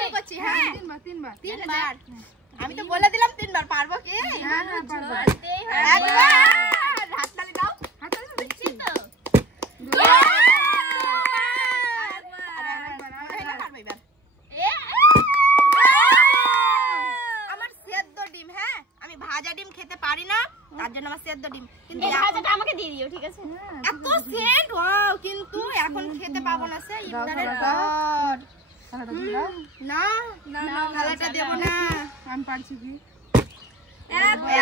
শুরু করছি। হ্যাঁ তিনবার। আমি তো বলে দিলাম 3 বার। পারবো কি? হ্যাঁ পারবো। একবার হাততালি দাও। হাততালি দিচ্ছি তো। আমার সেদ্ধ ডিম। হ্যাঁ আমি ভাজা ডিম খেতে পারি না, তার জন্য আমার সেদ্ধ ডিম। কিন্তু ভাজাটা আমাকে দিয়ে দিও, ঠিক আছে? এত সেন্ট ওয়াও, কিন্তু এখন খেতে পাবো না। সে ইফতারের পর না না না থালাটা দেব না। আমি পারছি কি?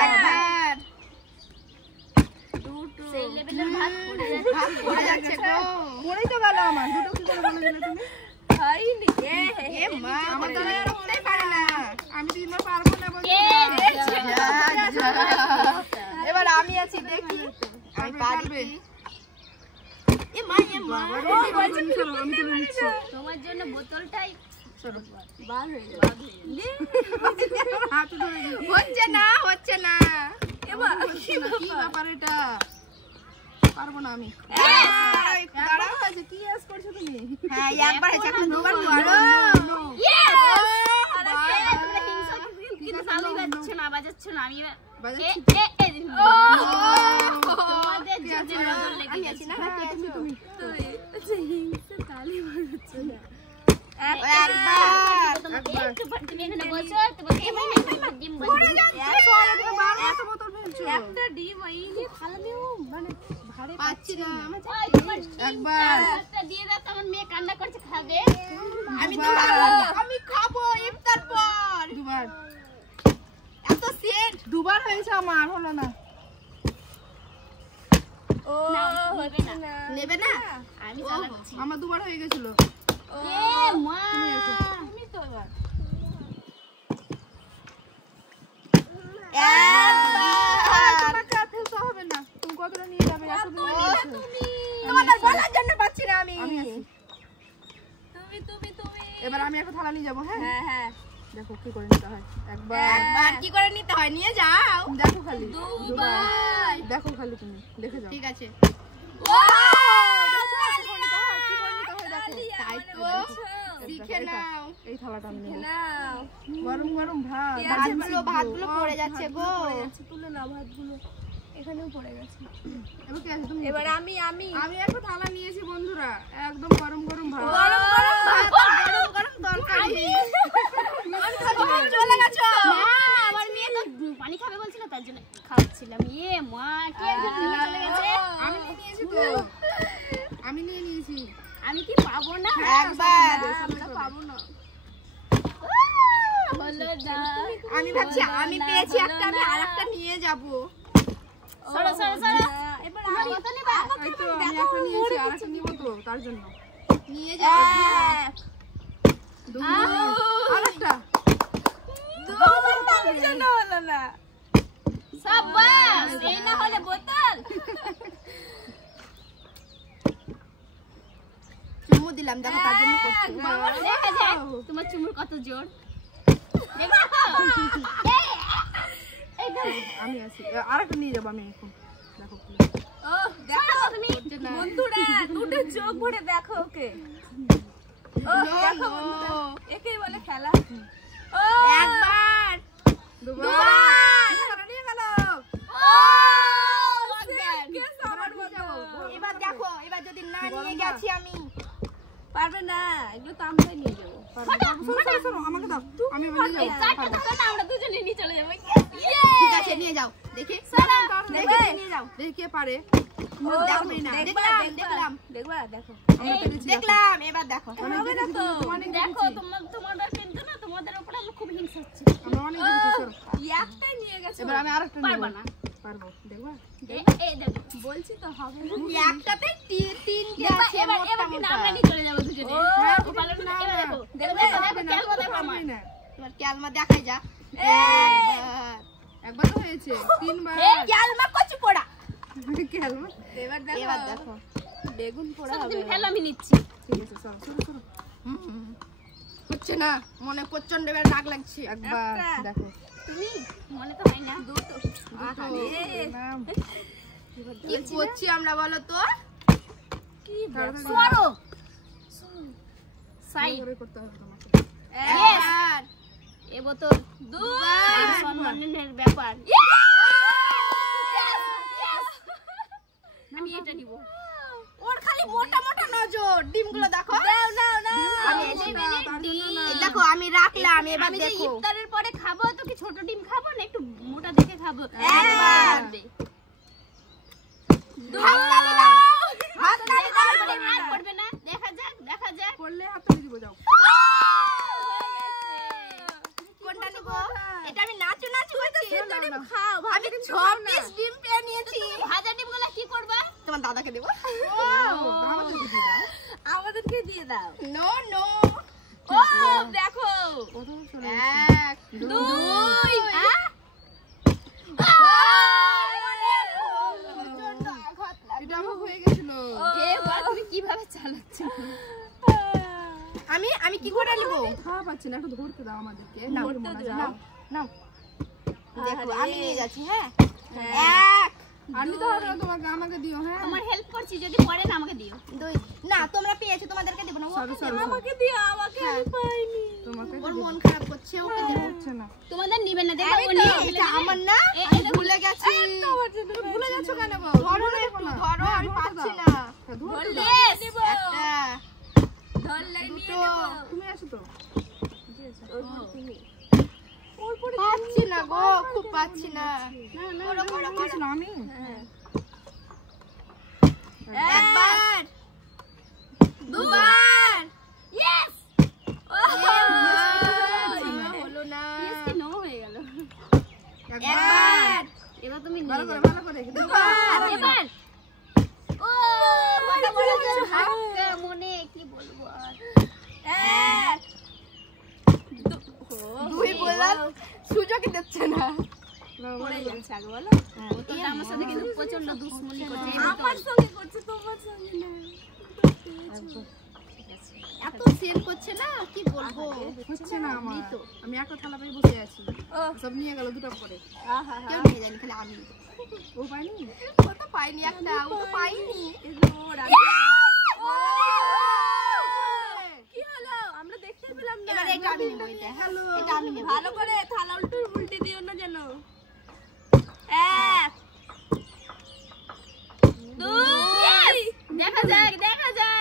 একবার সেই লেভেলের ভাত পড়ে যাচ্ছে গো। পড়েই তো গেল আমার। দুটো কি করে বলে দিলে তুমি? খাইনি। এ মা আমার তো করতেই পারে না। আমি 3 বার পারবো না বলছি। এবার আমি আছি, দেখি আমি পারবে। এ মা আমি তুলে নিচ্ছি। তোমার জন্য বোতলটাই বার হয়ে যাবে। হাত ধরে দিই। হচ্ছে না। এবার কি ব্যাপার এটা? পারবো না আমি। দাঁড়াও। আছে কি আস করছো তুমি? হ্যাঁ একবার আছে, এখন দুবার করো। কিন্তু তালুই বাজছে না, বাজাচ্ছে না। আমি বাজাচ্ছি। তোমাদের যদি নজর লেগে গেছে না, তুমি হিংসা তালি বাজাচ্ছে না। একবার তোমাকে একটু তুমি এখানে বসো, তোমাকে ডিম এত বোতল ফেলছো। একটা ডিম এই নিয়ে ফালালেও মানে ভারে পাচ্ছি না। একবার একটা দিয়ে দাও, তো আমার মেয়ে কান্না করছে, খাবে। আমি তো আমি খাবো ইফতার পর। দুবার। এত সেন্ট। দুবার হয়েছে আমার, হলো না। না, হবে না। নেবে না? আমি চালাচ্ছি। আমার দুবার হয়ে গেছিল। এ মা, তুমি তো এবার। তোমাকে আর ফেলতে হবে না। তুমি কতটা নিয়ে যাবে? এতদিন নিয়েছো। তোমাদের বলার জন্য পাচ্ছি না আমি। আমি আছি। এবার আমি একটা থালা নিয়ে যাবো। হ্যাঁ হ্যাঁ দেখো কি করে নিতে হয়। একবার কি করে নিতে হয় নিয়ে যাও। দেখো খালি। দুবার। দেখো খালি তুমি দেখে যাও। ঠিক আছে। শিখে নাও। এই থালাটা আমি নেব। গরম গরম ভাত। ভাতগুলো পড়ে যাচ্ছে গো। তুলে নাও ভাতগুলো, এখানেও পড়ে গেছে। এবার কি আছে তুমি? এবার আমি আমি একটা থালা নিয়েছি বন্ধুরা। একদম গরম গরম ভাত। গরম গরম তরকারি। চলে গেছো। আমার মেয়ে তো পানি খাবে বলছিল, তার জন্য খাওয়াচ্ছিলাম। এ মা, কি একদম চলে গেছে। আমি নিয়ে নিয়েছি তো। আমি নিয়ে নিয়েছি। আমি কি পাবো না? একবার পাবো না। হলো না। আমি ভাবছি আমি পেয়েছি একটা, আমি আরেকটা নিয়ে যাব। সরো সরো সরো। এবার আমার কত নেবা? এই তো আমি একটা নিয়েছি, আরেকটা নিব তো তার জন্য। নিয়ে যাব। আরেকটা। হলো না। সাবাস, এই না হলে বোতল। চুমু দিলাম, দেখো তার জন্য করছি। দেখা যাক তোমার চুমুর কত জোর। দেখো এই তো আমি আছি। আরেকটা নিয়ে যাবো আমি এখন। দেখো ও দেখো তুমি বন্ধুরা, দুটো চোখ ভরে দেখো ওকে। ও দেখো বন্ধুরা, একেই বলে খেলা। ও একবার দুবার। নিয়ে গেল। ও এবার দেখো, এবার যদি না নিয়ে গেছি আমি। পারবে না, এগুলো তো আমরাই নিয়ে যাবো। শোনো, আমাকে দাও। আমি এবার নিয়ে যাবো। চারটা থাকো না, আমরা দুজনে নিয়ে চলে যাবো। ঠিক আছে নিয়ে যাও। দেখি নিয়ে যাও। দেখি কে পারে। দেখবি না। দেখলাম দেখবা দেখো। আমরা পেরেছি। দেখলাম। এবার দেখো। হবে না তো। অনেক দেখো দেখেছি। তোমরা কিন্তু না, তোমাদের উপরে আমার খুব হিংসা হচ্ছে। আমরা অনেক দেখেছি। সরো। একটাই নিয়ে গেছো। এবার আমি আরেকটা নিয়ে পারবা যাবো। না। পারবো। দেখবা? এই দেখো, বলছি তো হবে না। একটাতে তিনটে এবার আছে। এবার মোটা এবার কিন্তু মোটা। আমরা নিয়ে চলে যাবো দুজনে। হ্যাঁ, ও পারলো না, এবার দেখো। দেখো হবে না, খেলবো দেখো আমার। পারবেই না। এবার ক্যালমা দেখাই যা। একবার তো হয়েছে। 3 বার। ক্যালমা কচু পোড়া। খেলবো। এবার দেখো। এবার দেখো। বেগুন পোড়া হবে। তুমি খেলো, আমি নিচ্ছি। ঠিক আছে, চলো চলো চলো। হচ্ছে না, মনে প্রচন্ড রাগ লাগছে। একবার দেখো। তুমি মনে তো হয় না। দুটো। নাম। কি করছি আমরা বলো তো? তাড়াতাড়ি সরো। সাই। করে করতে হবে তোমাকে। এবার তো 2 সম্মানের ব্যাপার। আমি এটা নিব। ওর খালি মোটা মোটা নজর, ডিমগুলো দেখো। দাও নাও না, আমি দেখো আমি রাখলাম, এবার আমি যে দেখো। ইফতারের পরে খাবো তো কি ছোট ডিম খাবো না, একটু মোটা দেখে খাবো। একবার। 2 হাত তালি দাও। হাত পড়বে না, দেখা যাক দেখা যাক। করলে হাততালি দিব যাও। কোনটা নিব? এটা আমি নাচু নাচু করছি। খাও আমি 26 ডিম পেয়ে নিয়েছি। ভাজা ডিমগুলো কি করবা? তোমার দাদাকে দেব। আমাদেরকে দিয়ে দাও। আমাদেরকে দিয়ে দাও। No no. ও দেখো, প্রথম চলে 1 2 এটা আমার হয়ে গেছিল। তুমি কিভাবে চালাচ্ছ? আমি কি করে নিব? খাওয়া পাচ্ছি না, একটু ধরতে দাও আমাদেরকে। নাও, ধরতে দাও। নাও নাও। দেখো আরে। আমি নিয়ে যাচ্ছি। হ্যাঁ 1 আমি তো হবে না, তোমাকে আমাকে দিও। হ্যাঁ তোমার হেল্প করছি, যদি পড়ে না আমাকে দিও। 2 না তোমরা পেয়েছো, তোমাদেরকে দেব না। সরি সরি আমাকে দিও, আমাকে আমি পাইনি। তোমাকে ওর মন খারাপ করছে, ওকে দেব। হচ্ছে না। তোমাদের নিবে না, দেখো আমি ও তো নিয়ে এটা আমার না, এ- আমি এটা ভুলে গেছি। তুমি ভুলে যাচ্ছ কেন বউ? ধরো না একটু, ধরো, আমি পাচ্ছি না। ধরতে দাও। Yes! একটা ধরলে নিয়ে দুটো। নেবো। তুমি আসো তো। পাচ্ছি না গো, খুব পাচ্ছি না। করো, করো, করো। না আমি একবার, দুবার। Yes! হলো না। Yes কি no হয়ে গেল? একবার, এবার তুমি ভালো নিয়ে করে যাও। ভালো করে দুবার। এবার ও কত বড় ধাক্কা, মনে কি বলবো আর। 1 2 বললাম, সুযোগই দিচ্ছে না। পড়ে যাচ্ছে আগে বলো। হ্যাঁ, ও তো আমার সাথে কিন্তু প্রচন্ড দুশ্মনী করছে। আমার সঙ্গে করছে, তোমার সঙ্গে না। এত সেল করছে না, কি বলবো। হচ্ছে না আমার। আমি একটা থালা পেয়ে বসে আছি, সব নিয়ে গেল দুটো করে। কেউ নিয়ে যায়নি, খালি আমি। ও পাইনি। ও তো পাইনি একটা, ও তো পাইনি। কি হলো? আমরা দেখতে পেলাম না। এবার এটা আমি নেবো, এটা। হ্যাঁ, এটা আমি নেবো। ভালো করে থালা উল্টে দিও না যেন। 1 2 দেখা যাক দেখা যাক।